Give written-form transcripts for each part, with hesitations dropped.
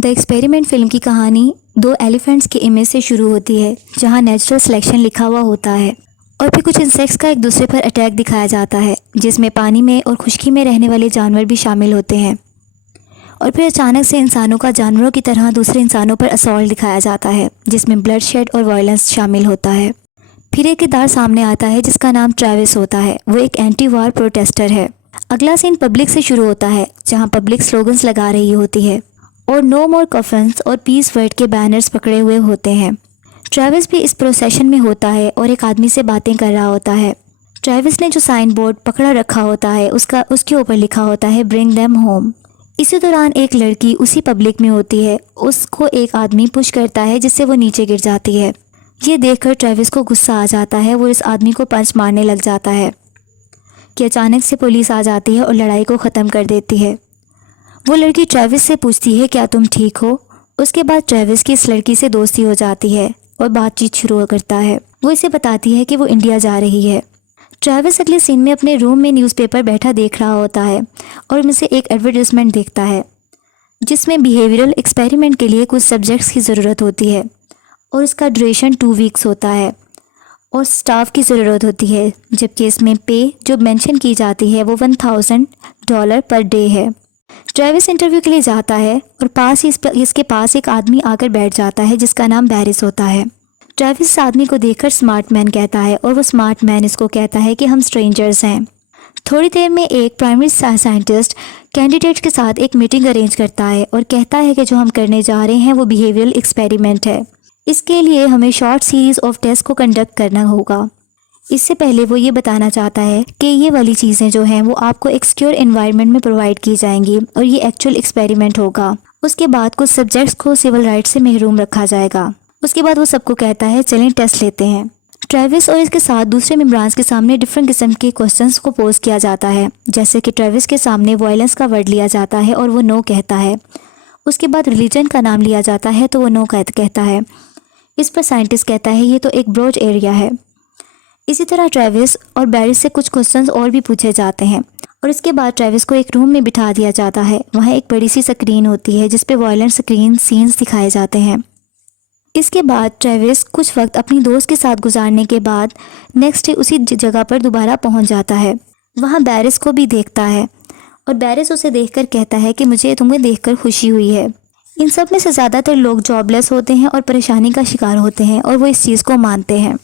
The experiment film की कहानी दो एलिफेंट्स के इमेज से शुरू होती है, जहां नेचुरल सिलेक्शन लिखा हुआ होता है और फिर कुछ इंसेक्ट्स का एक दूसरे पर अटैक दिखाया जाता है, जिसमें पानी में और खुश्की में रहने वाले जानवर भी शामिल होते हैं। और फिर अचानक से इंसानों का जानवरों की तरह दूसरे इंसानों पर असॉल्ट दिखाया जाता है, जिसमें ब्लड शेड और वायलेंस शामिल होता है। फिर एक किरदार सामने आता है जिसका नाम ट्रेविस होता है। वो एक एंटी वार प्रोटेस्टर है। अगला सीन पब्लिक से शुरू होता है, जहां पब्लिक स्लोगन्स लगा रही होती है और नो मोर कफन्स और पीस वर्ड के बैनर्स पकड़े हुए होते हैं। ट्रेविस भी इस प्रोसेशन में होता है और एक आदमी से बातें कर रहा होता है। ट्रेविस ने जो साइन बोर्ड पकड़ा रखा होता है उसके ऊपर लिखा होता है ब्रिंग देम होम। इसी दौरान एक लड़की उसी पब्लिक में होती है। उसको एक आदमी पुश करता है जिससे वो नीचे गिर जाती है। ये देखकर ट्रेविस को गुस्सा आ जाता है। वो इस आदमी को पंच मारने लग जाता है कि अचानक से पुलिस आ जाती है और लड़ाई को ख़त्म कर देती है। वो लड़की ट्रेविस से पूछती है क्या तुम ठीक हो। उसके बाद ट्रेविस की इस लड़की से दोस्ती हो जाती है और बातचीत शुरू करता है। वो इसे बताती है कि वो इंडिया जा रही है। ट्रेविस अगले सीन में अपने रूम में न्यूज़पेपर बैठा देख रहा होता है और उनमें से एक एडवर्टाइजमेंट देखता है जिसमें बिहेवियरल एक्सपेरिमेंट के लिए कुछ सब्जेक्ट्स की ज़रूरत होती है और इसका ड्यूरेशन 2 वीक्स होता है और स्टाफ की ज़रूरत होती है, जबकि इसमें पे जो मेंशन की जाती है वो $1000 पर डे है। ट्रेविस इंटरव्यू के लिए जाता है और पास ही इसके पास एक आदमी आकर बैठ जाता है जिसका नाम बैरिस होता है। ट्रेविस इस आदमी को देखकर स्मार्ट मैन कहता है और वो स्मार्ट मैन इसको कहता है कि हम स्ट्रेंजर्स हैं। थोड़ी देर में एक प्राइमरी साइंटिस्ट कैंडिडेट के साथ एक मीटिंग अरेंज करता है और कहता है कि जो हम करने जा रहे हैं वो बिहेवियरल एक्सपेरिमेंट है। इसके लिए हमें शॉर्ट सीरीज ऑफ टेस्ट को कंडक्ट करना होगा। इससे पहले वो ये बताना चाहता है कि ये वाली चीज़ें जो हैं वो आपको एक सिक्योर एनवायरनमेंट में प्रोवाइड की जाएंगी और ये एक्चुअल एक्सपेरिमेंट होगा। उसके बाद कुछ सब्जेक्ट्स को सिविल राइट्स से महरूम रखा जाएगा। उसके बाद वो सबको कहता है चलें टेस्ट लेते हैं। ट्रेविस और इसके साथ दूसरे मेंबरान्स के सामने डिफरेंट किस्म के क्वेश्चंस को पोज किया जाता है, जैसे कि ट्रेविस के सामने वायलेंस का वर्ड लिया जाता है और वो नो कहता है। उसके बाद रिलीजन का नाम लिया जाता है तो वो नो कहता है। इस पर साइंटिस्ट कहता है ये तो एक ब्रॉड एरिया है। इसी तरह ट्रेविस और बैरिस से कुछ क्वेश्चंस और भी पूछे जाते हैं और इसके बाद ट्रेविस को एक रूम में बिठा दिया जाता है। वहाँ एक बड़ी सी स्क्रीन होती है जिस पे वायलेंट स्क्रीन सीन्स दिखाए जाते हैं। इसके बाद ट्रेविस कुछ वक्त अपनी दोस्त के साथ गुजारने के बाद नेक्स्ट डे उसी जगह पर दोबारा पहुँच जाता है। वहाँ बैरिस को भी देखता है और बैरिस उसे देखकर कहता है कि मुझे तुम्हें देखकर खुशी हुई है। इन सब में से ज़्यादातर लोग जॉबलेस होते हैं और परेशानी का शिकार होते हैं और वो इस चीज़ को मानते हैं।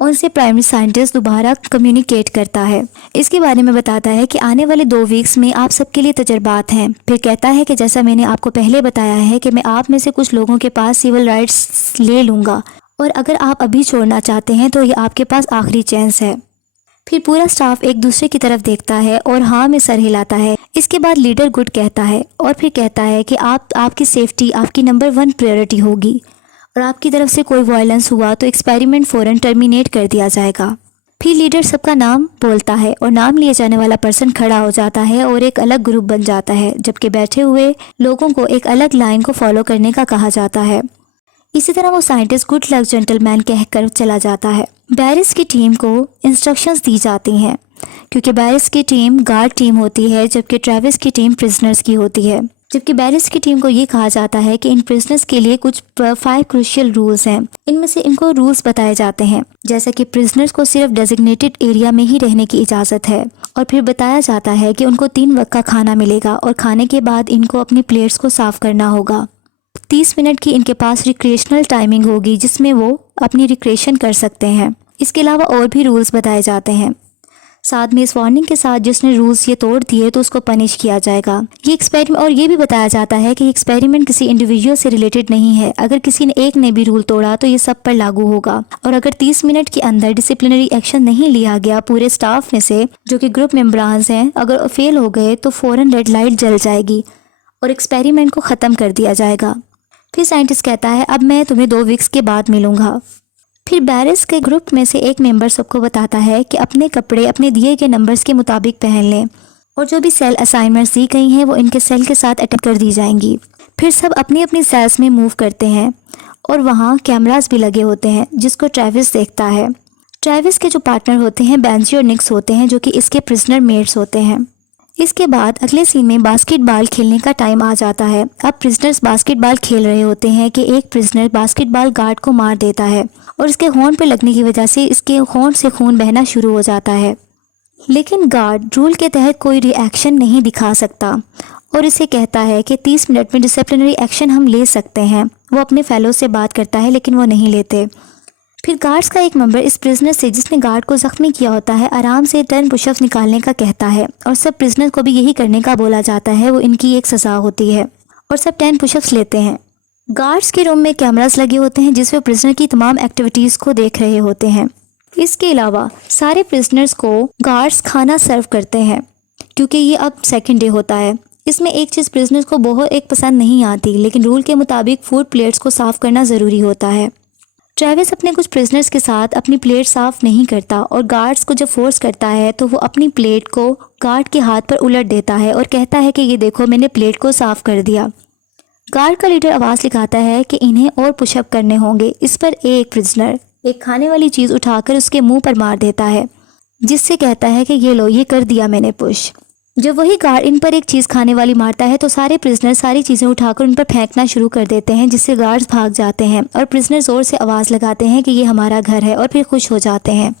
उनसे प्राइमरी साइंटिस्ट दोबारा कम्युनिकेट करता है। इसके बारे में बताता है कि आने वाले 2 वीक्स में आप सबके लिए तजर्बात हैं। फिर कहता है कि जैसा मैंने आपको पहले बताया है कि मैं आप में से कुछ लोगों के पास सिविल राइट्स ले लूँगा और अगर आप अभी छोड़ना चाहते हैं तो ये आपके पास आखिरी चांस है। फिर पूरा स्टाफ एक दूसरे की तरफ देखता है और हाँ में सर हिलाता है। इसके बाद लीडर गुड कहता है और फिर कहता है कि आपकी सेफ्टी आपकी नंबर 1 प्रायोरिटी होगी और आपकी तरफ से कोई वायलेंस हुआ तो एक्सपेरिमेंट फ़ौरन टर्मिनेट कर दिया जाएगा। फिर लीडर सबका नाम बोलता है और नाम लिए जाने वाला पर्सन खड़ा हो जाता है और एक अलग ग्रुप बन जाता है, जबकि बैठे हुए लोगों को एक अलग लाइन को फॉलो करने का कहा जाता है। इसी तरह वो साइंटिस्ट गुड लक जेंटलमैन कहकर चला जाता है। बैरिस की टीम को इंस्ट्रक्शंस दी जाती हैं क्योंकि बैरिस की टीम गार्ड टीम होती है जबकि ट्रेविस की टीम प्रिजनर्स की होती है। जबकि बैरिस की टीम को ये कहा जाता है कि इन प्रिजनर्स के लिए कुछ 5 क्रूशियल रूल्स हैं। इनमें से इनको रूल्स बताए जाते हैं जैसा कि प्रिजनर्स को सिर्फ डेजिग्नेटेड एरिया में ही रहने की इजाज़त है और फिर बताया जाता है कि उनको 3 वक्त का खाना मिलेगा और खाने के बाद इनको अपनी प्लेट्स को साफ़ करना होगा। 30 मिनट की इनके पास रिक्रिएशनल टाइमिंग होगी जिसमें वो अपनी रिक्रिएशन कर सकते हैं। इसके अलावा और भी रूल्स बताए जाते हैं। साथ में इस वार्निंग के साथ जिसने रूल्स ये तोड़ दिए तो उसको पनिश किया जाएगा। ये एक्सपेरिमेंट और ये भी बताया जाता है कि एक्सपेरिमेंट किसी इंडिविजुअल से रिलेटेड नहीं है। अगर किसी ने एक ने भी रूल तोड़ा तो ये सब पर लागू होगा और अगर 30 मिनट के अंदर डिसिप्लिनरी एक्शन नहीं लिया गया पूरे स्टाफ में से जो कि ग्रुप मेंबरान्स हैं, अगर फेल हो गए तो फ़ौरन रेड लाइट जल जाएगी और एक्सपेरिमेंट को ख़त्म कर दिया जाएगा। फिर साइंटिस्ट कहता है अब मैं तुम्हें 2 वीक्स के बाद मिलूंगा। फिर बैरिस के ग्रुप में से एक मेंबर सबको बताता है कि अपने कपड़े अपने दिए गए नंबर्स के मुताबिक पहन लें और जो भी सेल असाइनमेंट्स दी गई हैं वो इनके सेल के साथ अटैच कर दी जाएंगी। फिर सब अपनी अपनी सेल्स में मूव करते हैं और वहाँ कैमरास भी लगे होते हैं जिसको ट्रेविस देखता है। ट्रेविस के जो पार्टनर होते हैं बेंजी और निक्स होते हैं जो कि इसके प्रिजनर मेट्स होते हैं। इसके बाद अगले सीन में बास्केटबॉल खेलने का टाइम आ जाता है। अब प्रिजनर्स बास्केटबॉल खेल रहे होते हैं कि एक प्रिजनर बास्केटबॉल गार्ड को मार देता है और इसके होंठ पर लगने की वजह से इसके होंठ से खून बहना शुरू हो जाता है। लेकिन गार्ड रूल के तहत कोई रिएक्शन नहीं दिखा सकता और इसे कहता है कि 30 मिनट में डिसिप्लिनरी एक्शन हम ले सकते हैं। वो अपने फेलो से बात करता है लेकिन वो नहीं लेते। फिर गार्ड्स का एक मेंबर इस प्रिजनर से जिसने गार्ड को जख्मी किया होता है आराम से 10 पुशअप्स निकालने का कहता है और सब प्रिजनर को भी यही करने का बोला जाता है। वो इनकी एक सज़ा होती है और सब 10 पुशअप्स लेते हैं। गार्ड्स के रूम में कैमरास लगे होते हैं जिसमें प्रिजनर की तमाम एक्टिविटीज़ को देख रहे होते हैं। इसके अलावा सारे प्रिजनर्स को गार्ड्स खाना सर्व करते हैं क्योंकि ये अब सेकंड डे होता है। इसमें एक चीज़ प्रिजनर्स को बहुत एक पसंद नहीं आती, लेकिन रूल के मुताबिक फूड प्लेट्स को साफ़ करना ज़रूरी होता है। ट्रेविस अपने कुछ प्रिजनर्स के साथ अपनी प्लेट साफ़ नहीं करता और गार्ड्स को जब फोर्स करता है तो वो अपनी प्लेट को गार्ड के हाथ पर उलट देता है और कहता है कि ये देखो मैंने प्लेट को साफ़ कर दिया। गार्ड का लीडर आवाज़ लिखाता है कि इन्हें और पुशअप करने होंगे। इस पर एक प्रिजनर एक खाने वाली चीज़ उठाकर उसके मुंह पर मार देता है जिससे कहता है कि ये लो, ये कर दिया मैंने पुश। जब वही गार्ड इन पर एक चीज़ खाने वाली मारता है तो सारे प्रिजनर सारी चीज़ें उठाकर उन पर फेंकना शुरू कर देते हैं जिससे गार्ड्स भाग जाते हैं और प्रिजनर ज़ोर से आवाज़ लगाते हैं कि ये हमारा घर है और फिर खुश हो जाते हैं।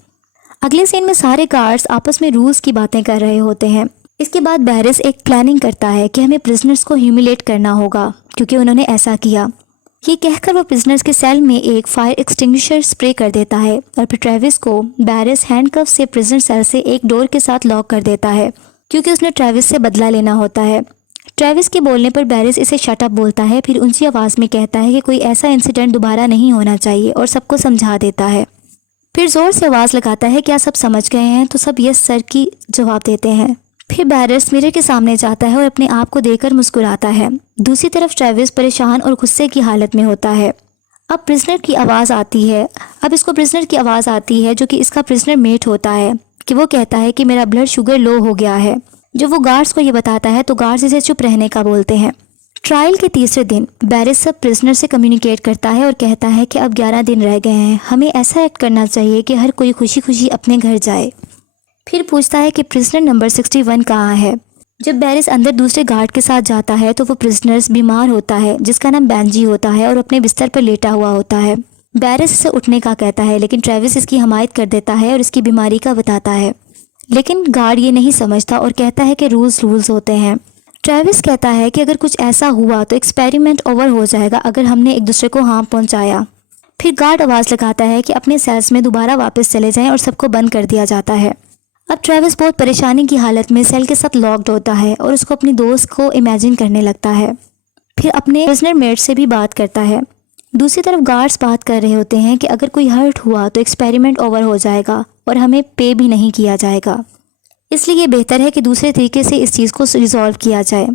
अगले सीन में सारे गार्ड्स आपस में रूल्स की बातें कर रहे होते हैं। इसके बाद बैरिस एक प्लानिंग करता है कि हमें प्रिजनर्स को ह्यूमिलेट करना होगा क्योंकि उन्होंने ऐसा किया। ये कहकर वो प्रिजनर्स के सेल में एक फायर एक्सटिंग्विशर स्प्रे कर देता है और फिर ट्रेविस को बैरिस हैंडकफ से प्रिजनर सेल से एक डोर के साथ लॉक कर देता है क्योंकि उसने ट्रेविस से बदला लेना होता है। ट्रेविस के बोलने पर बैरिस इसे शट अप बोलता है, फिर ऊंची आवाज़ में कहता है कि कोई ऐसा इंसिडेंट दोबारा नहीं होना चाहिए और सबको समझा देता है। फिर ज़ोर से आवाज़ लगाता है क्या सब समझ गए हैं? तो सब यस सर की जवाब देते हैं। फिर बैरिस मिरर के सामने जाता है और अपने आप को देखकर मुस्कुराता है। दूसरी तरफ ट्रेविस परेशान और गुस्से की हालत में होता है। अब प्रिजनर की आवाज़ आती है। अब इसको प्रिजनर की आवाज़ आती है जो कि इसका प्रिजनर मेट होता है कि वो कहता है कि मेरा ब्लड शुगर लो हो गया है। जब वो गार्ड्स को ये बताता है तो गार्ड्स इसे चुप रहने का बोलते हैं। ट्रायल के तीसरे दिन बैरिस सब प्रिजनर से कम्युनिकेट करता है और कहता है कि अब 11 दिन रह गए हैं, हमें ऐसा एक्ट करना चाहिए कि हर कोई खुशी खुशी अपने घर जाए। फिर पूछता है कि प्रिजनर नंबर 61 कहाँ है। जब बैरिस अंदर दूसरे गार्ड के साथ जाता है तो वो प्रिजनर्स बीमार होता है जिसका नाम बैंजी होता है और अपने बिस्तर पर लेटा हुआ होता है। बैरिस इसे उठने का कहता है लेकिन ट्रेविस इसकी हमायत कर देता है और इसकी बीमारी का बताता है, लेकिन गार्ड ये नहीं समझता और कहता है कि रूल्स होते हैं। ट्रेविस कहता है कि अगर कुछ ऐसा हुआ तो एक्सपेरिमेंट ओवर हो जाएगा अगर हमने एक दूसरे को हार्म पहुंचाया। फिर गार्ड आवाज़ लगाता है कि अपने सेल्स में दोबारा वापस चले जाएं और सबको बंद कर दिया जाता है। अब ट्रेविस बहुत परेशानी की हालत में सेल के साथ लॉक्ड होता है और उसको अपनी दोस्त को इमेजिन करने लगता है। फिर अपने प्रिजनर मेट से भी बात करता है। दूसरी तरफ गार्ड्स बात कर रहे होते हैं कि अगर कोई हर्ट हुआ तो एक्सपेरिमेंट ओवर हो जाएगा और हमें पे भी नहीं किया जाएगा, इसलिए ये बेहतर है कि दूसरे तरीके से इस चीज़ को रिजॉल्व किया जाए।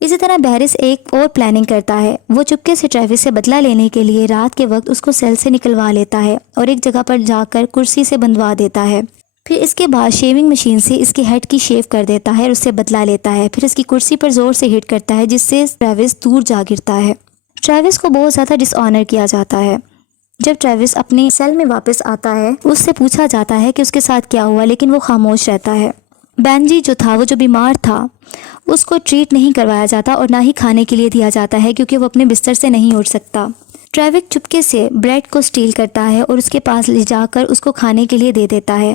इसी तरह बैरिस एक और प्लानिंग करता है। वो चुपके से ट्रेविस से बदला लेने के लिए रात के वक्त उसको सेल से निकलवा लेता है और एक जगह पर जाकर कुर्सी से बंधवा देता है। फिर इसके बाद शेविंग मशीन से इसके हेड की शेव कर देता है और उससे बदला लेता है। फिर इसकी कुर्सी पर ज़ोर से हिट करता है जिससे ट्रेविस दूर जा गिरता है। ट्रेविस को बहुत ज़्यादा डिसऑनर किया जाता है। जब ट्रेविस अपने सेल में वापस आता है उससे पूछा जाता है कि उसके साथ क्या हुआ, लेकिन वो खामोश रहता है। बैंजी जो था, वो जो बीमार था, उसको ट्रीट नहीं करवाया जाता और ना ही खाने के लिए दिया जाता है क्योंकि वो अपने बिस्तर से नहीं उठ सकता। ट्रेविस चुपके से ब्रेड को स्टील करता है और उसके पास ले जाकर उसको खाने के लिए दे देता है।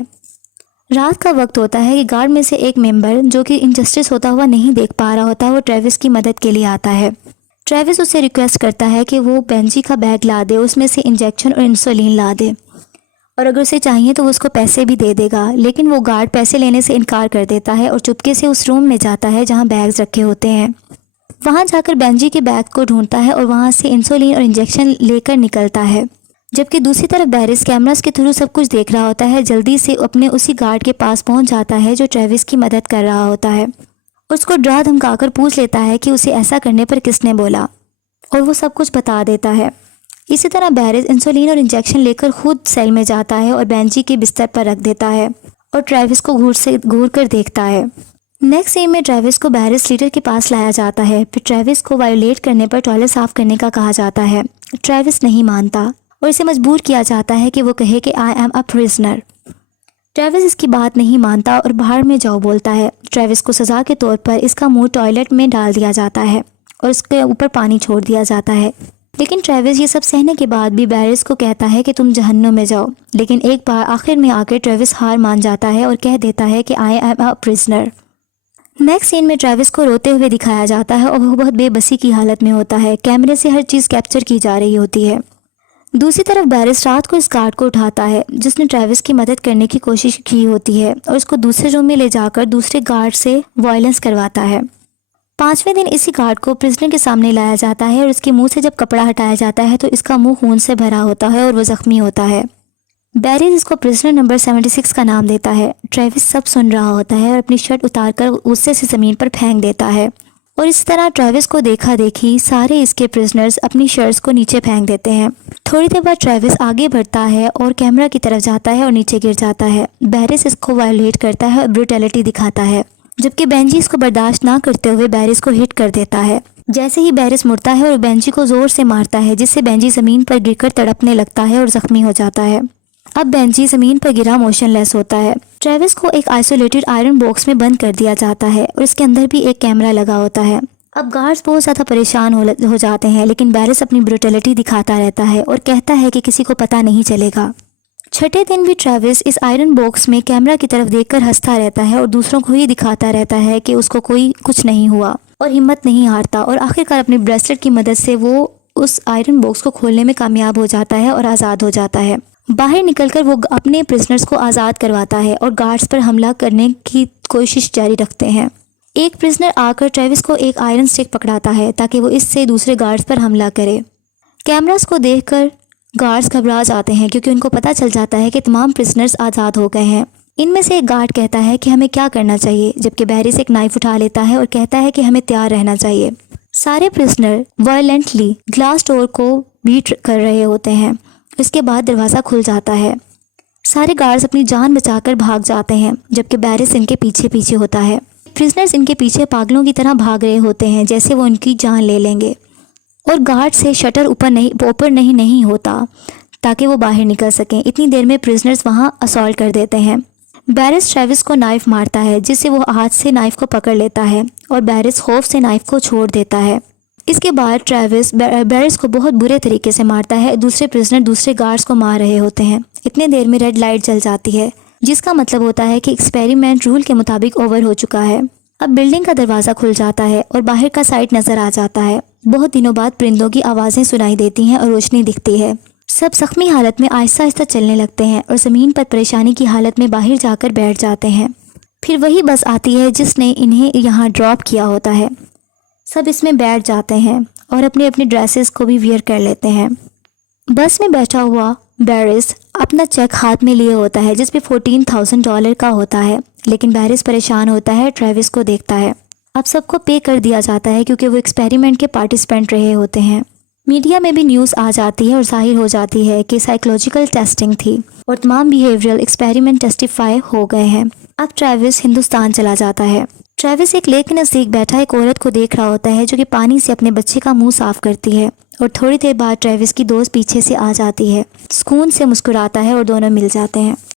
रात का वक्त होता है कि गार्ड में से एक मेंबर जो कि इनजस्टिस होता हुआ नहीं देख पा रहा होता, वो ट्रेविस की मदद के लिए आता है। ट्रेविस उससे रिक्वेस्ट करता है कि वो बेंजी का बैग ला दे, उसमें से इंजेक्शन और इंसुलिन ला दे और अगर उसे चाहिए तो वो उसको पैसे भी दे देगा। लेकिन वो गार्ड पैसे लेने से इनकार कर देता है और चुपके से उस रूम में जाता है जहाँ बैग्स रखे होते हैं। वहाँ जाकर बेंजी के बैग को ढूंढता है और वहाँ से इंसुलिन और इंजेक्शन लेकर निकलता है। जबकि दूसरी तरफ बैरिस कैमरास के थ्रू सब कुछ देख रहा होता है। जल्दी से अपने उसी गार्ड के पास पहुँच जाता है जो ट्रेविस की मदद कर रहा होता है। उसको डरा धमकाकर पूछ लेता है कि उसे ऐसा करने पर किसने बोला और वो सब कुछ बता देता है। इसी तरह बैरिस इंसुलिन और इंजेक्शन लेकर खुद सेल में जाता है और बेंजी के बिस्तर पर रख देता है और ट्रेविस को घूर कर देखता है। नेक्स्ट सीन में ट्रेविस को बैरिस लीडर के पास लाया जाता है। फिर ट्रेविस को वायोलेट करने पर टॉयलेट साफ करने का कहा जाता है। ट्रेविस नहीं मानता और इसे मजबूर किया जाता है कि वो कहे कि I am a prisoner. Travis इसकी बात नहीं मानता और बाहर में जाओ बोलता है। ट्रेविस को सज़ा के तौर पर इसका मुंह टॉयलेट में डाल दिया जाता है और उसके ऊपर पानी छोड़ दिया जाता है। लेकिन ट्रेविस ये सब सहने के बाद भी बैरिस को कहता है कि तुम जहन्नुम में जाओ। लेकिन एक बार आखिर में आकर ट्रेविस हार मान जाता है और कह देता है कि I am a prisoner. Next scene में ट्रेविस को रोते हुए दिखाया जाता है और वो बहुत बेबसी की हालत में होता है। कैमरे से हर चीज़ कैप्चर की जा रही होती है। दूसरी तरफ बैरिस रात को इस गार्ड को उठाता है जिसने ट्रेविस की मदद करने की कोशिश की होती है और उसको दूसरे रूम में ले जाकर दूसरे गार्ड से वायलेंस करवाता है। 5वें दिन इसी गार्ड को प्रिजनर के सामने लाया जाता है और इसके मुंह से जब कपड़ा हटाया जाता है तो इसका मुंह खून से भरा होता है और वो जख्मी होता है। बैरिस इसको प्रिजनर नंबर 76 का नाम देता है। ट्रेविस सब सुन रहा होता है और अपनी शर्ट उतारकर गुस्से से ज़मीन पर फेंक देता है और इस तरह ट्रेविस को देखा देखी सारे इसके प्रिजनर्स अपनी शर्ट्स को नीचे फेंक देते हैं। थोड़ी देर बाद ट्रेविस आगे बढ़ता है और कैमरा की तरफ जाता है और नीचे गिर जाता है। बैरिस इसको वायलेट करता है और ब्रूटैलिटी दिखाता है, जबकि बेंजी इसको बर्दाश्त ना करते हुए बैरिस को हिट कर देता है। जैसे ही बैरिस मुड़ता है और बेंजी को जोर से मारता है जिससे बेंजी ज़मीन पर गिरकर तड़पने लगता है और ज़ख्मी हो जाता है। अब बेंजी ज़मीन पर गिरा मोशनलेस होता है। ट्रेविस को एक आइसोलेटेड आयरन बॉक्स में बंद कर दिया जाता है और इसके अंदर भी एक कैमरा लगा होता है। अब गार्ड्स बहुत ज़्यादा परेशान हो जाते हैं, लेकिन बैरिस अपनी ब्रूटैलिटी दिखाता रहता है और कहता है कि किसी को पता नहीं चलेगा। छठे दिन भी ट्रेविस इस आयरन बॉक्स में कैमरा की तरफ देखकर हंसता रहता है और दूसरों को ही दिखाता रहता है कि उसको कोई कुछ नहीं हुआ और हिम्मत नहीं हारता और आखिरकार अपनी ब्रेसलेट की मदद से वो उस आयरन बॉक्स को खोलने में कामयाब हो जाता है और आज़ाद हो जाता है। बाहर निकलकर वो अपने प्रिजनर्स को आज़ाद करवाता है और गार्ड्स पर हमला करने की कोशिश जारी रखते हैं। एक प्रिजनर आकर ट्रेविस को एक आयरन स्टिक पकड़ाता है ताकि वो इससे दूसरे गार्ड्स पर हमला करे। कैमरास को देखकर गार्ड्स घबरा जाते हैं क्योंकि उनको पता चल जाता है कि तमाम प्रिजनर्स आज़ाद हो गए हैं। इनमें से एक गार्ड कहता है कि हमें क्या करना चाहिए, जबकि बैरिस एक नाइफ उठा लेता है और कहता है कि हमें तैयार रहना चाहिए। सारे प्रिजनर वायलेंटली ग्लास डोर को बीट कर रहे होते हैं। इसके बाद दरवाज़ा खुल जाता है। सारे गार्ड्स अपनी जान बचाकर भाग जाते हैं, जबकि बैरिस इनके पीछे पीछे होता है। प्रिजनर्स इनके पीछे पागलों की तरह भाग रहे होते हैं जैसे वो उनकी जान ले लेंगे और गार्ड से शटर ऊपर नहीं होता ताकि वो बाहर निकल सकें। इतनी देर में प्रिजनर्स वहां असॉल्ट कर देते हैं। बैरिस ट्रेविस को नाइफ मारता है जिससे वो हाथ से नाइफ को पकड़ लेता है और बैरिस खौफ से नाइफ को छोड़ देता है। इसके बाद ट्रेविस बैरिस को बहुत बुरे तरीके से मारता है। दूसरे प्रिजनर दूसरे गार्ड्स को मार रहे होते हैं। इतने देर में रेड लाइट जल जाती है जिसका मतलब होता है कि एक्सपेरिमेंट रूल के मुताबिक ओवर हो चुका है। अब बिल्डिंग का दरवाज़ा खुल जाता है और बाहर का साइड नज़र आ जाता है। बहुत दिनों बाद परिंदों की आवाज़ें सुनाई देती हैं और रोशनी दिखती है। सब जख्मी हालत में आहिस्ता आहिस्ता चलने लगते हैं और ज़मीन पर परेशानी की हालत में बाहर जाकर बैठ जाते हैं। फिर वही बस आती है जिसने इन्हें यहाँ ड्रॉप किया होता है। सब इसमें बैठ जाते हैं और अपने अपने ड्रेसेस को भी वियर कर लेते हैं। बस में बैठा हुआ बैरिस अपना चेक हाथ में लिए होता है जिसपे $14,000 का होता है, लेकिन बैरिस परेशान होता है। ट्रेविस को देखता है। अब सबको पे कर दिया जाता है क्योंकि वो एक्सपेरिमेंट के पार्टिसिपेंट रहे होते हैं। मीडिया में भी न्यूज़ आ जाती है और जाहिर हो जाती है कि साइकोलॉजिकल टेस्टिंग थी और तमाम बिहेवियरल एक्सपेरिमेंट टेस्टिफाई हो गए हैं। अब ट्रेविस हिंदुस्तान चला जाता है। ट्रेविस एक लेक के नज़दीक बैठा एक औरत को देख रहा होता है जो कि पानी से अपने बच्चे का मुंह साफ करती है और थोड़ी देर बाद ट्रेविस की दोस्त पीछे से आ जाती है, सुकून से मुस्कुराता है और दोनों मिल जाते हैं।